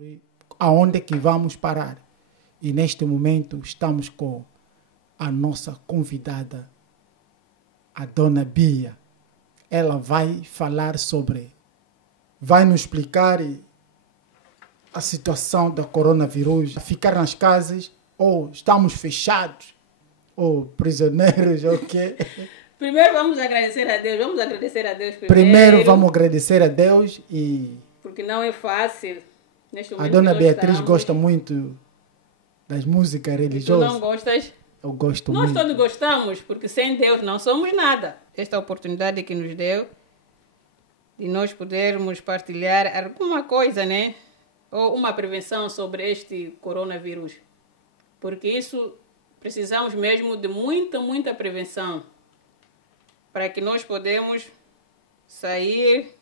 ver aonde é que vamos parar. E neste momento estamos com a nossa convidada, a Dona Bia. Ela vai falar vai nos explicar a situação da coronavírus, ficar nas casas, ou estamos fechados, ou prisioneiros, ou o quê? Primeiro vamos agradecer a Deus, primeiro. Primeiro vamos agradecer a Deus porque não é fácil. Neste momento a Dona Beatriz gosta muito das músicas religiosas. Tu não gostas? Eu gosto Nós muito. todos gostamos, porque sem Deus não somos nada. Esta oportunidade que nos deu de nós podermos partilhar alguma coisa, né? Ou uma prevenção sobre este coronavírus. Porque isso precisamos mesmo de muita prevenção para que nós podemos sair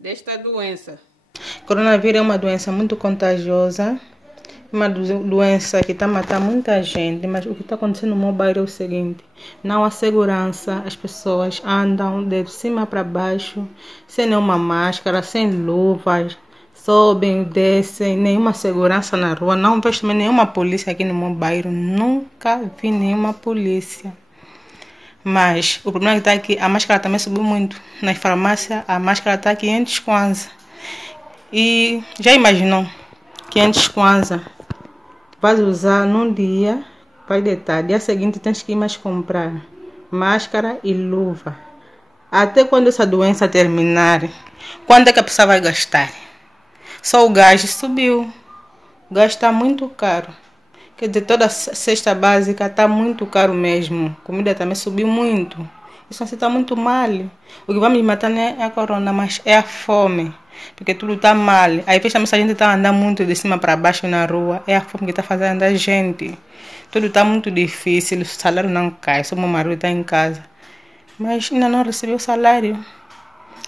desta doença. Coronavírus é uma doença muito contagiosa, uma doença que está a matar muita gente, mas o que está acontecendo no meu bairro é o seguinte: não há segurança, as pessoas andam de cima para baixo, sem nenhuma máscara, sem luvas, sobem, descem, nenhuma segurança na rua, não vejo também nenhuma polícia aqui no meu bairro, nunca vi nenhuma polícia. Mas o problema é que a máscara também subiu muito. Nas farmácias a máscara está 500 kwanza. E já imaginou? 500 kwanza. Vais usar num dia, vai deitar. Dia seguinte tens que ir mais comprar máscara e luva. Até quando essa doença terminar, quanto é que a pessoa vai gastar? Só o gás subiu. O gás está muito caro. Quer dizer, toda a cesta básica está muito caro mesmo. A comida também subiu muito. Isso assim está muito mal. O que vai me matar não é a corona, mas é a fome. Porque tudo está mal. Aí também a gente está andando muito de cima para baixo na rua. É a fome que está fazendo a gente. Tudo está muito difícil. O salário não cai. Só meu marido está em casa. Mas ainda não recebeu o salário.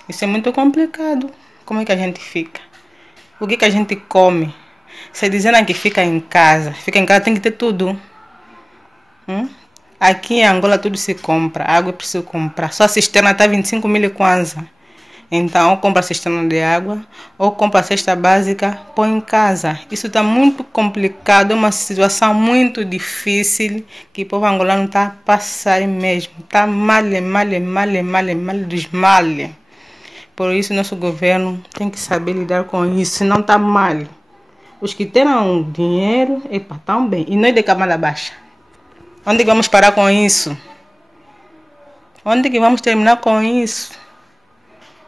Isso é muito complicado. Como é que a gente fica? O que a gente come? Se dizendo que fica em casa tem que ter tudo. Aqui em Angola tudo se compra, água é preciso comprar. Só a cisterna está 25.000 kwanza. Então, ou compra a cisterna de água, ou compra a cesta básica, põe em casa. Isso está muito complicado, é uma situação muito difícil que o povo angolano está a passar mesmo. Está mal dos mal. Por isso, nosso governo tem que saber lidar com isso, senão está mal. Os que terão dinheiro, estão bem. E nós de camada baixa. Onde que vamos parar com isso? Onde que vamos terminar com isso?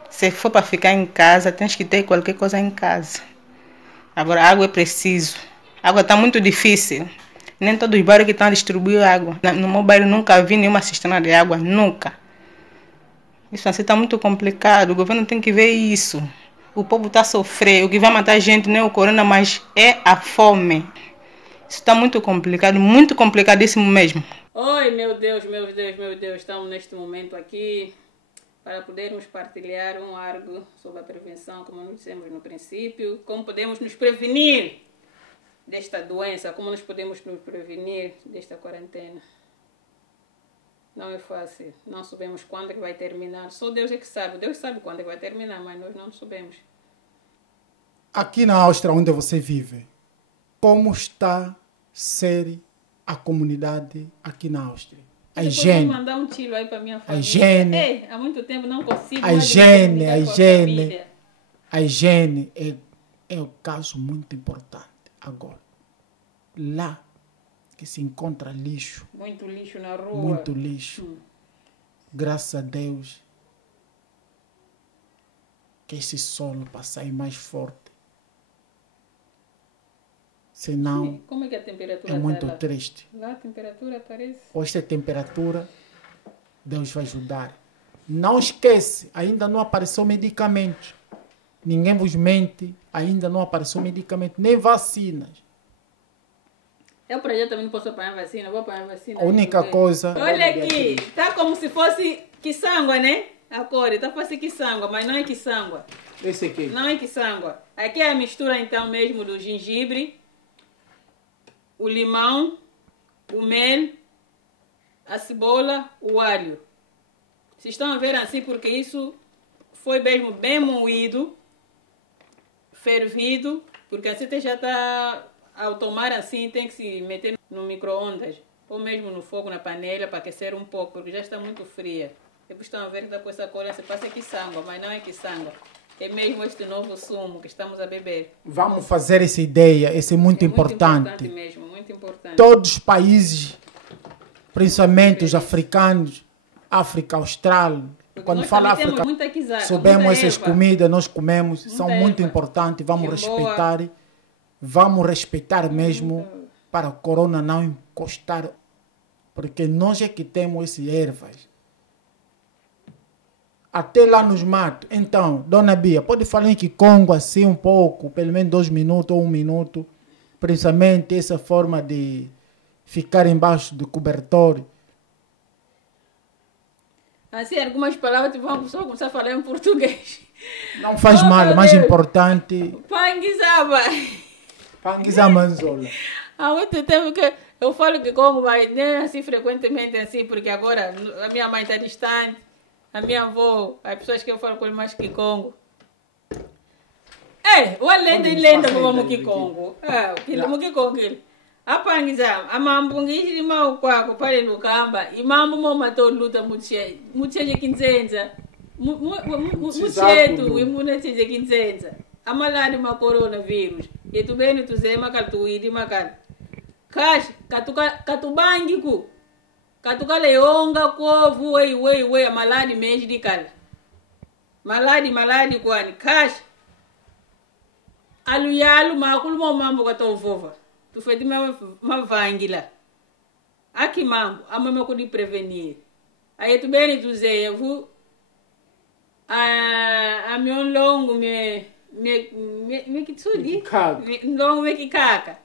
Se for para ficar em casa, tens que ter qualquer coisa em casa. Agora, água é preciso. A água está muito difícil. Nem todos os bairros que estão a distribuir água. No meu bairro nunca vi nenhuma cisterna de água. Nunca. Isso assim está muito complicado. O governo tem que ver isso. O povo está a sofrer. O que vai matar a gente não é o corona, mas é a fome. Isso está muito complicadíssimo mesmo. Oi, meu Deus. Estamos neste momento aqui para podermos partilhar algo sobre a prevenção, como nós dissemos no princípio. Como podemos nos prevenir desta doença, como nós podemos nos prevenir desta quarentena. Não é fácil. Não sabemos quando é que vai terminar. Só Deus é que sabe. Deus sabe quando é que vai terminar, mas nós não sabemos. Aqui na Áustria, onde você vive, como está ser a comunidade aqui na Áustria? A higiene. Vou mandar um tiro aí para minha família. A higiene. Ei, há muito tempo não consigo. A higiene é um caso muito importante agora. Lá que se encontra lixo. Muito lixo na rua. Muito lixo. Graças a Deus que esse solo para sair mais forte. Senão, como é que a temperatura é muito lá? triste. Lá a temperatura parece... Com esta temperatura, Deus vai ajudar. Não esquece, ainda não apareceu medicamentos. Ninguém vos mente, ainda não apareceu medicamento, nem vacinas. Eu para já também não posso apanhar vacina, vou apanhar vacina. A única coisa... Olha aqui, tá como se fosse quiçangua, né? A cor, tá fosse quiçangua, mas não é quiçangua. Esse aqui? Não é quiçangua. Aqui é a mistura então mesmo do gengibre, o limão, o mel, a cebola, o alho. Vocês estão a ver assim porque isso foi mesmo bem moído, fervido Porque assim já está, ao tomar assim, tem que se meter no micro-ondas, ou mesmo no fogo, na panela, para aquecer um pouco, porque já está muito fria. Depois estão a ver que está com essa cor, se passa quiçanga, mas não é quiçanga. É mesmo este novo sumo que estamos a beber. Vamos fazer essa ideia, isso é muito importante. Muito importante mesmo, muito importante. Todos os países, principalmente os africanos, África Austral, porque quando nós fala também África, temos muita quizaca, sabemos muita essas erva. comidas, nós comemos, são Muita muito erva. importantes, vamos Jimboa. respeitar, mesmo para o corona não encostar, porque nós é que temos essas ervas. Até lá nos matos. Então, Dona Bia, pode falar em Kikongo assim um pouco, pelo menos 2 minutos ou 1 minuto, principalmente essa forma de ficar embaixo do cobertor. Assim, algumas palavras vamos só começar a falar em português. Não faz Oh, mal, meu mais Deus. importante, Panguizaba. Panguisa Manzola. Há muito tempo que eu falo que Congo, mas nem assim frequentemente assim, porque agora a minha mãe está distante, a minha avó, as pessoas que eu falo com ele mais que Congo. O lenda como que Congo. O que Congo ele. A Panguizaba, a mambungishi de mau kwako pale Lukamba, e mambo mo matou luta mucheje kinzenza. Muchetu imuna cheje kinzenza. Amalani ma coronavirus. Yetu beni tuzema katuidi makana. Kash katubangi ku. Katukala yonga kovu we amaladi meji dikala. Maladi kwani kash. Aluyalu makulu mo mambo katovova. Tufedi mavangila. Aki mambo amama kudi prevenir. Ayetu beni tuzeya vu amion longo me kitsudi longo me kikaka.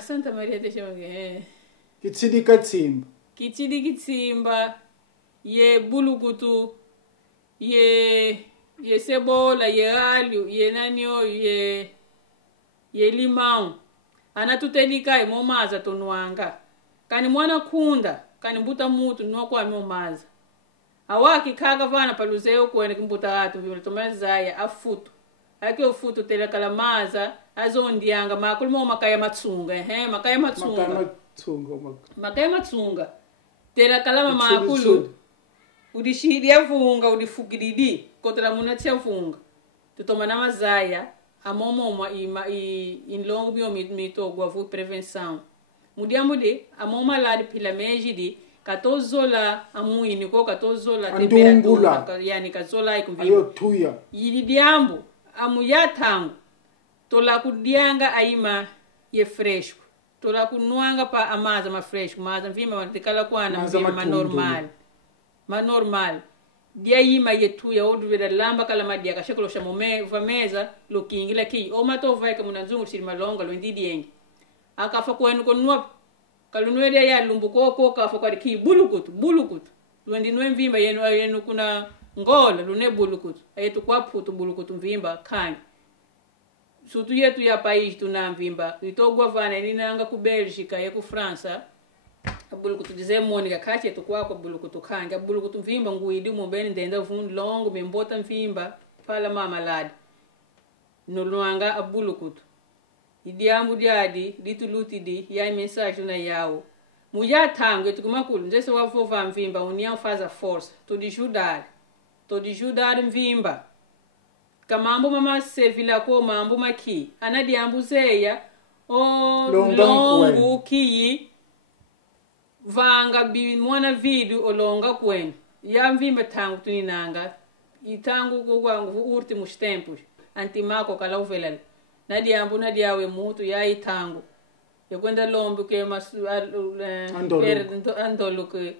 Santa Maria deixa eu ver. Kitsidi Katsimba. Kitsidi Kitsimba, ye bulugutu, ye cebola, ye alho, ye nanio, ye limão. Anatutelika momaza tonuanga. Kani mwana kunda, kani mbuta mutu nokwa momaza. Awaki kaga vana paluzeo kwene kimbuta atu vile tomazaya afutu. Aki ofutu tela kalamaza azondianga makulu mo makaya matsunga makaya matsunga tela kalama makulu udishidi avunga udifugididi kotela munatia vunga tutoma na mazaya amomoma inlongo bio mito gwavu prevenção mudiamude amoma ladi pila mejidi katozola amuini ko katozola temperatura yani kazola ikumbi ayo tuya yidiambu amuya tangu tola kudianga aima ye fresco tola kunuanga pa amaza ma fresco maza mvima wantikala kwana mvima ma normal dia ima ye tuya odu veda lamba kala madia kashekolo sha vameza lokingila ki o mato vai ka munanzungu siri malonga lo ndidienge akafa kwenu konwa kalunwe dia ya lumbu ko kafa kwa ki bulukutu lwendi nwe mvimba yenu kuna ngola lune bulukutu ayetu kwa putu bulukutu mvimba kangi sutu yetu ya país tuna mvimba itogwa vana ninanga ku Belgica ye ku França bulukutu dize monika kati yetu kwa bulukutu kangi bulukutu mvimba nguidi mo beni ndenda vun longo mbota mvimba fala mama lad no luanga abulukutu idiambu diadi ditulutidi ya message na yao muja tango etukumakulu njeso wavova mvimba união faz a força to de ajudar mvimba kamambo mama sevila ko mambo maki anadiambu zeya longo ki vanga bi mwana video olonga kwenu ya mvimba tango tuninanga itango ko kwangu últimos tempos antimako kala uvelal nadiawe mutu ya itango yakwenda lombo ke andolo ke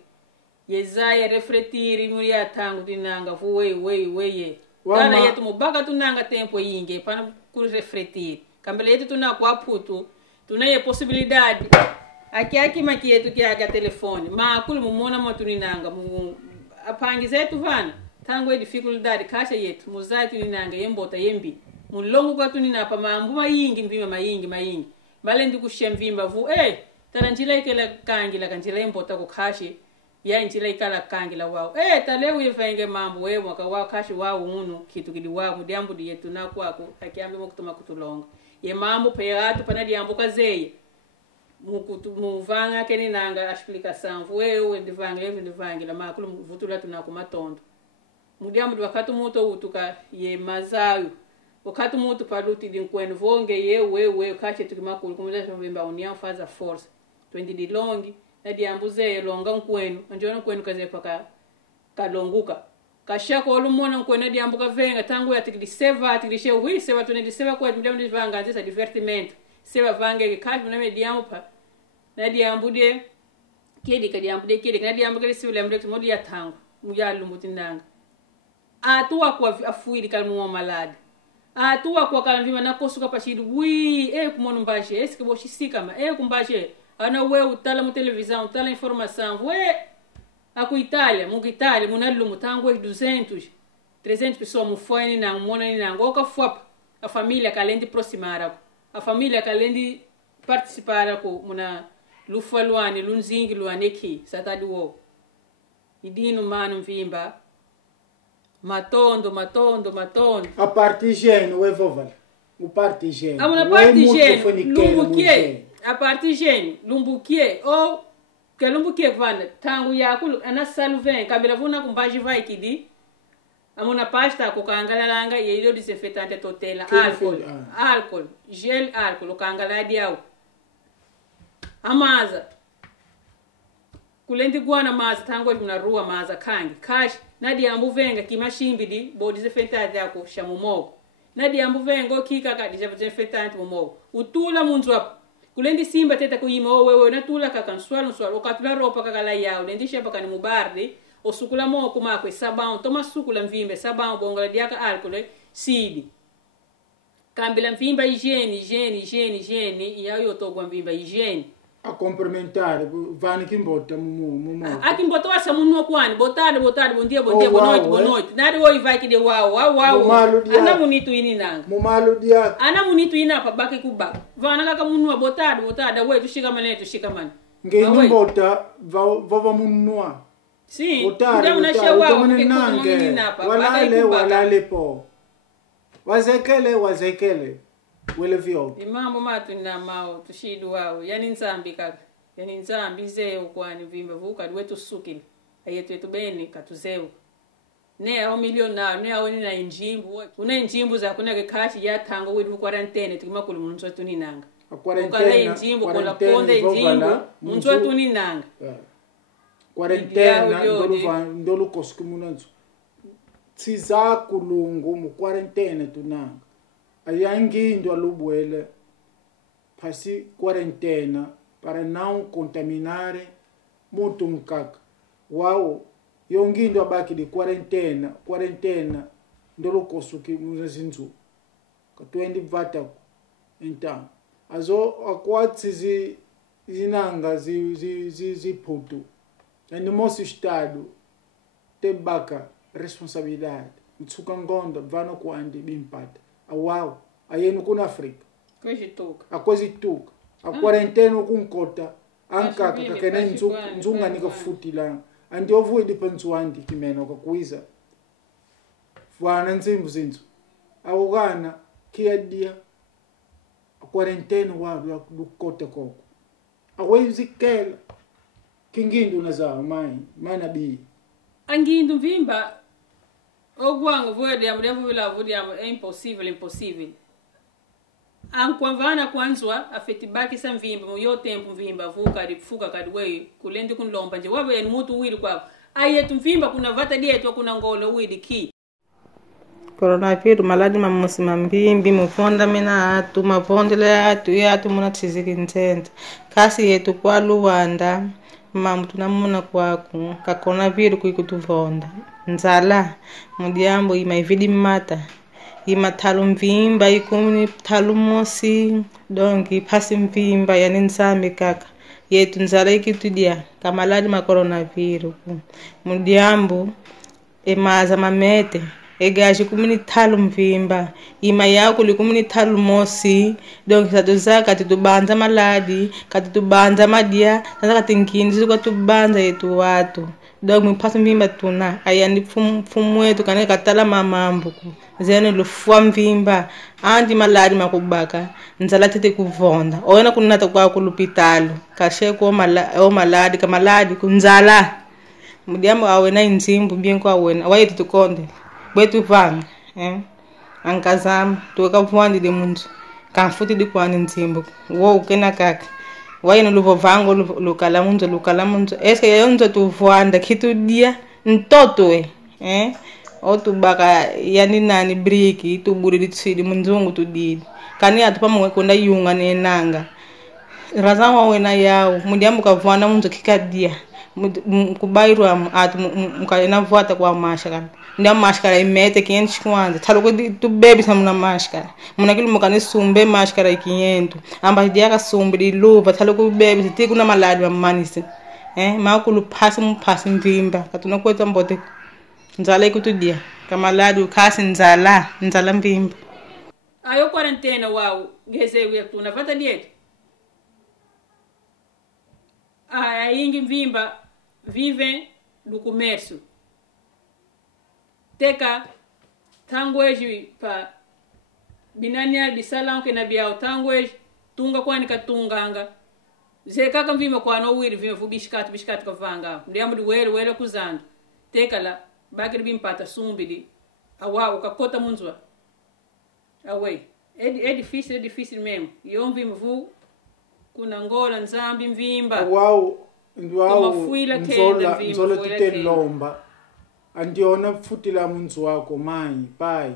yezaya refletiri muri atango tinanga we kana yetu mubaka tunanga tempo yinge pana ku refletir kambele yetu tuna kwa putu tuna ye possibilidade aki maki yetu ki aga telefone ma kulu mumona matuninanga apangi zetu vana tango dificuldade kasha yetu muzai tuninanga yembota yembi mulongo kwa tunina pa mambu mayingi mvima mayingi bale ndi kushia mvimba vu taranjila ikela kangi la kanjila mbota ko khashi ya inchila ikala kangila wao talewu yefenge mambo wewe mwaka wao kashi wao unu kitu kidi wao mudiambu di yetu na kwako akiambi mokutuma kutulonga ye mambo peyatu pana diambu kazeye muvanga keni nanga explicação wewe ndivangila makulu vutula tunako matondo mudiambu di wakati muto utuka ye mazayu wakati muto paluti dinkwenu vonge ye wewe kashi tukimakulu kumuzesha mbimba união faz a força twendi di longi na diambuze longa nkwenu anjona nkwenu kaze paka kalonguka kashako olumona nkwenu diambuka venga tangu ya tikidi seva tikidishe wi seva tune di seva kwa mdamu divanga nzesa divertimento seva vange kashi na diambu pa na diambude kedi ka diambude kedi na diambuka sivile mretu modi ya tangu muya lumbutinanga atuwa kwa afuiri kalmu malade atuwa kwa kalmvima na kosuka pashidi wi kumono mbaje eske boshi sikama kumbaje ana we utala mu televisão utala informação we aku Itália munalu mutango 200 300 pessoas mu foi na mona ni na ngoka fwap a família kalende proximar a família kalende participar ko muna lufaluani lunzingi luaneki sataduo idino mano mvimba matondo a parte higiene we voval o parte higiene amuna parte higiene lumbukie a parte higiene lumbukie ou que lumbukie vana tangu yakulu ana salven kabila vuna kumbaji vai kidi amuna pasta ko kangalalanga yeyo desinfetante totela álcool gel álcool kangala diao amaza kulendi guana maza tangu na rua maza kangi kash na diambu venga kimashimbidi bo desinfetante yako shamumoko na diambu vengo kika ka desinfetante mumogo utula munzwa kulendi simba teta kuyima wewe natula kakanswalo okatula ropa kakala yao lendisha paka ni mubardi osukula moko makwe sabão toma sukula mvimbe sabão bongola diaka alcool sidi kambila mvimba higiene yayo togwa mvimba higiene a complementar vani kimbota mumo akimbota wasa munno kwani botade bom dia boa noite nada oi vai que de uau ana munitu ini nanga mumalu dia ana munitu ina pa baki kubaka vana kaka munno botade we tushika mane ngeni bota vava munno sim botade walale po wazekele wele vyo imambo matu na mao tushidu wao yani nzambi kaka yani nzambi zeo kwani vimba vuka wetu sukili ayetu beni katuzeu ne au milionario ne au ni na injimbu una injimbu za kuna kekachi ya tango wedu quarantene tukimakulu munzo tuninanga quarantene injimbu kola konde injimbu munzo tuninanga quarantene ndolu koskumunanzo tsiza kulungu mu quarantene tunanga ayangindo alubwele pasi quarentena para não contaminar muito mkaka wao yongindo abaki de quarentena ndolo kosuki muzinzu katwendi vata então azo akwatsi zinanga ziputu no nosso estado tem baka responsabilidade mtsukangonda vano kwandi bimpata awau ayenu kuna Afrika coisa tuka a quarentena com kota anka kakena nzunga nika futila andi ovu di pensuandi kimeno kakuiza fwana nzimbu zinzu awugana kiadia a quarentena wa du kota koko awezikela kingindu nazao mai bi angindu vimba ogwango vuede amrevu vila vudiamo é impossível ankwavana kwanzwa afetibaki samvimba muyo tempo mvimba vuka rifuka kadwe kulendi kunlomba nje wabe mutu wili kwa ayetu mvimba kuna vata dietu kuna ngolo wili ki coronavirus maladi mamusi mambimbi mufonda mina atu mavondele atu muna tshiziki ntenda kasi yetu kwa luwanda mamu tunamuna kwaku ka coronavirus kuikutuvonda nzala mudiambo imaividi mata imathalu mvimba ikumi thalu mosi dongi phasi mvimba yani nsambi kaka yetu nzala ikitudia kamaladi ma coronavirus mudiambo emaza mamete egaji kuminithalo mvimba ima yako likuminithalo mosi donc satuza kati tubanza maladi kati tubanza madia sasa kati nkindi zikwa tubanza yetu watu donc mipasa mvimba tuna ayandi pfumu wetu kane katala mamambu zene lufua mvimba andi maladi makubaka nzala tete kuvonda oyena kunata kwa kulupitalo kashe ko maladi kamaladi kunzala mudiamo awena inzimbu bien kwa awena wayetu tukonde bwetu vanga ankazama tuweka vuandi de mundu kanfuti di kwani nzimbu wo ukena kaka wayena luvo vango lukala mundu eske yonzo tuvuanda kitu dia ntoto otubaka yani nani briki tuburi ditsidi munzungu tudidi kani atu pamwe konda yunga nenanga razama wena yao mudiamo kavuana mundu kikadia kubairwa atu mukayena vuata kwa mashaka ndia mashara imete 500 kwanza thaloko tu baby samuna mashara munakili mukane sumbe mashara 500 amba dia ka sumbe di luva thaloko baby ti kuna maladi wa manise makulu phasi muphasi mvimba katuna kweta mbote nzala ikutudia kamaladi ukhasi nzala mvimba ayo quarentena wao gezewe tuna vata dieta ingi mvimba vive do comércio teka tangweji pa binania di salão que na biao tangweji tunga kwani katunganga zeka kamvima kwa no wiri vima bishkat ka vanga ndiamu di wele kuzanda teka la bakiri bimpata sumbidi awa ukakota munzwa awe é difícil mesmo eu vim vu kuna Angola nzambi mvimba wow nzola titelomba andiona futhi la munzu wako mai pai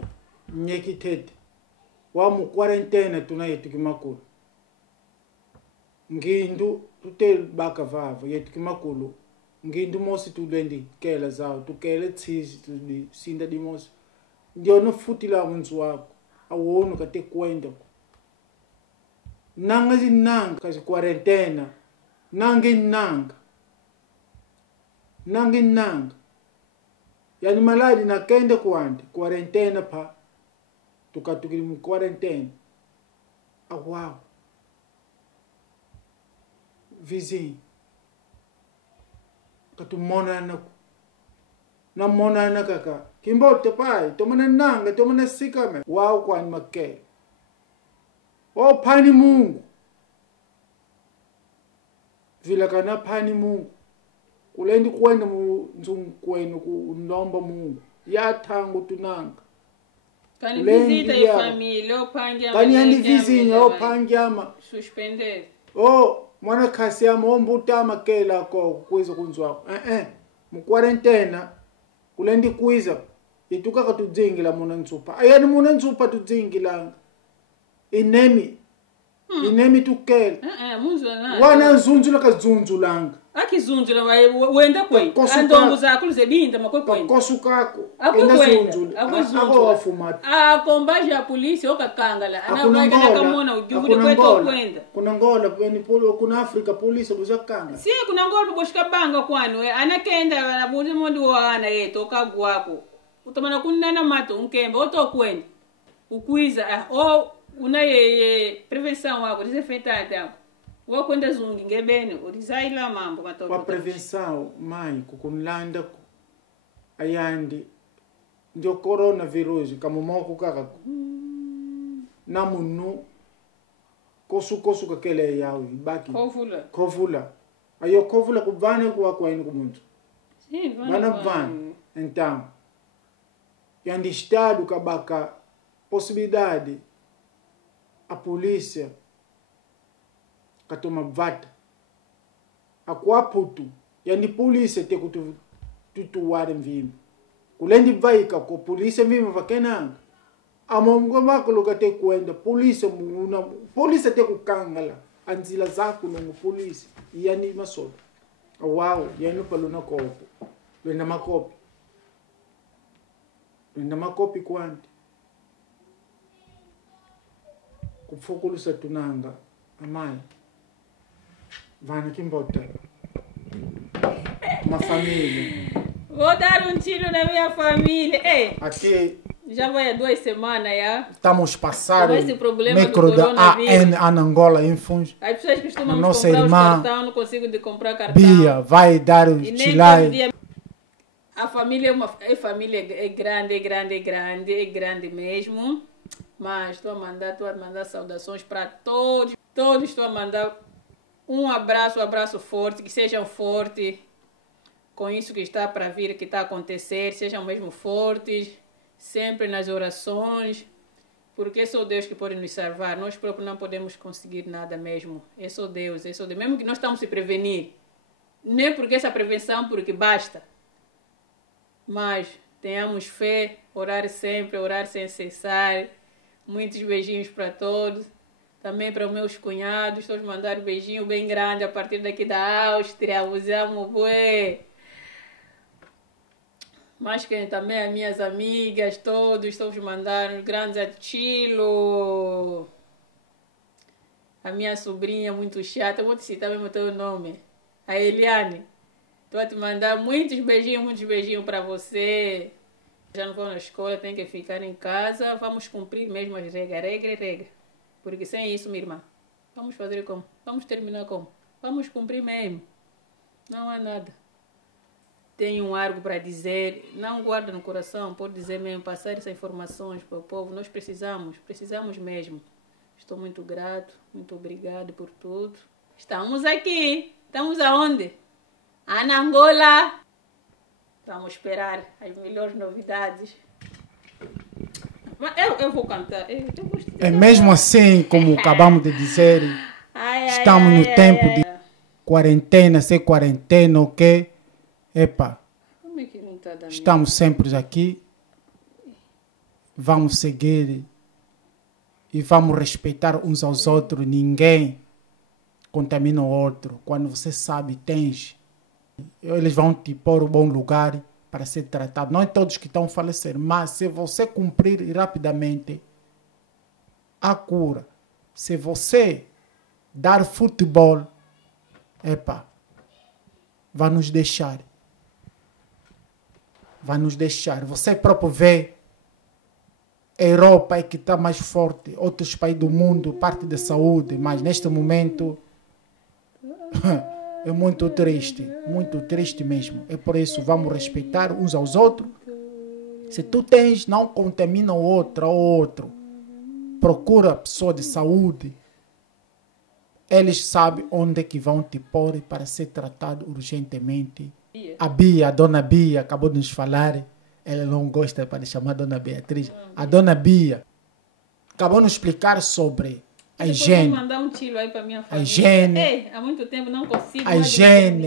nyekithete wa mu quarantena tuna yetu kimakulu ngindu tutel bakavava yetu kimakulu ngindu mosi tulendi kela zawo tukele tsizi tudi sinda di mosi ndiona futhi la munzu wako awonu kate kwenda nanga zinanga kasi quarentena nanga yani maladi na kende kwandi quarentena pa tukatukili mu quarentena wow vizinho katumonana na monana kaka kimbote pai tomana nanga tomana sikame wow kwani make phani Mungu vila kana phani Mungu kulendi kwenda mu nzungu kwenu kunomba Mungu yathango tunanga kani visita ya família ophangia kani andi vizinho ophangia ama suspender mwana khasi yami ombuta makela ko kwiza kunzwa mu quarentena kulendi kwiza ituka katudzingira muna ntsupa ayani muna ntsupa tudzingilanga inemi tukela munzwa na wana nzunzula kazunzulanga akizunzula wenda kwe andongo zakulu zebinda makwekwenda kosukako akuzunzula wafumata kombaje ya polisi okakangala anabaka nakamona ujugudi kweto kwenda kuna Angola kuna Africa polisi buzakanga si kuna Angola boshika banga kwani we anakenda wanabuzi mondi wana yeto okagwako utomana kunana mato unkemba otokwenda ukwiza una prevenção wako desefeitade yako wakwenda zungi ngebene ulizaila mambo matoto kwa prevenção mai kukunlanda ayandi ndio coronavirus kamomoko kaka na munu kosu kakele yawo baki khovula ayo khovula kubvana kwa ine kumuntu bana bvana então yandi estado kabaka possibilidade a polícia katoma vata akwaputu yani polícia te kutuware mvimba kulendi vaika ko polícia mvimba vakenanga amomgo makolo kate kwenda polícia te kukangala anzila zako no polícia yani masoda wow yani palona kopo lenda makopi kwanti kufukulusa tunanga amai vana kimbota mafamilia Vou dar um tiro na minha família. Ei, Aqui já vai há 2 semanas, já. estamos passar Com esse problema do micro da coronavírus. AN Angola Infos. As pessoas costumam Nossa comprar irmã os cartão, não consigo de comprar cartão. Bia vai dar o E nem todo chilai. dia. A família é grande mesmo. Mas estou a mandar saudações para todos. Todos estou a mandar um abraço forte, que sejam fortes com isso que está para vir, que está a acontecer, sejam mesmo fortes, sempre nas orações, porque é só Deus que pode nos salvar. Nós próprios não podemos conseguir nada mesmo. É só Deus, Mesmo que nós estamos se prevenir. Não é porque essa prevenção, porque basta. Mas tenhamos fé, orar sempre, orar sem cessar. Muitos beijinhos para todos. Também para os meus cunhados. Estou a mandar um beijinho bem grande a partir daqui da Áustria. Vos amo, bué. Mas que também as minhas amigas, todos, estou a mandar um grande atilo. A minha sobrinha muito chata. Eu vou te citar mesmo o teu nome. A Eliane. Estou a te mandar muitos beijinhos para você. Já não vou na escola, tem que ficar em casa. Vamos cumprir mesmo as regras. Regra. Porque sem isso, minha irmã, vamos fazer como? Vamos terminar como? Vamos cumprir mesmo. Não há nada. Tenho algo para dizer. Não guarda no coração. Pode dizer mesmo, passar essas informações para o povo. Nós precisamos mesmo. Estou muito grato, muito obrigado por tudo. Estamos aqui. Estamos aonde? Na Angola. Vamos esperar as melhores novidades. Mas eu vou cantar. Eu gosto de É mesmo assim, como acabamos de dizer, estamos no tempo de quarentena, sem quarentena, ok? Epa, Como é que não está dando? estamos sempre aqui. Vamos seguir e vamos respeitar uns aos outros. Ninguém contamina o outro. Quando você sabe, tens, eles vão te pôr um bom lugar para ser tratado. Não é todos que estão a falecer, mas se você cumprir rapidamente a cura, se você dar futebol, epa, vai nos deixar. Você próprio vê, a Europa é que está mais forte, outros países do mundo, parte da saúde, mas neste momento é muito triste mesmo. É por isso, vamos respeitar uns aos outros. Se tu tens, não contamina o outro. Procura a pessoa de saúde. Eles sabem onde é que vão te pôr para ser tratado urgentemente. A Bia, a dona Bia, acabou de nos falar. Ela não gosta para chamar a dona Beatriz. A dona Bia acabou de nos explicar sobre a higiene. Vou mandar um tiro aí para minha família. A higiene. Ei, há muito tempo não consigo. A higiene.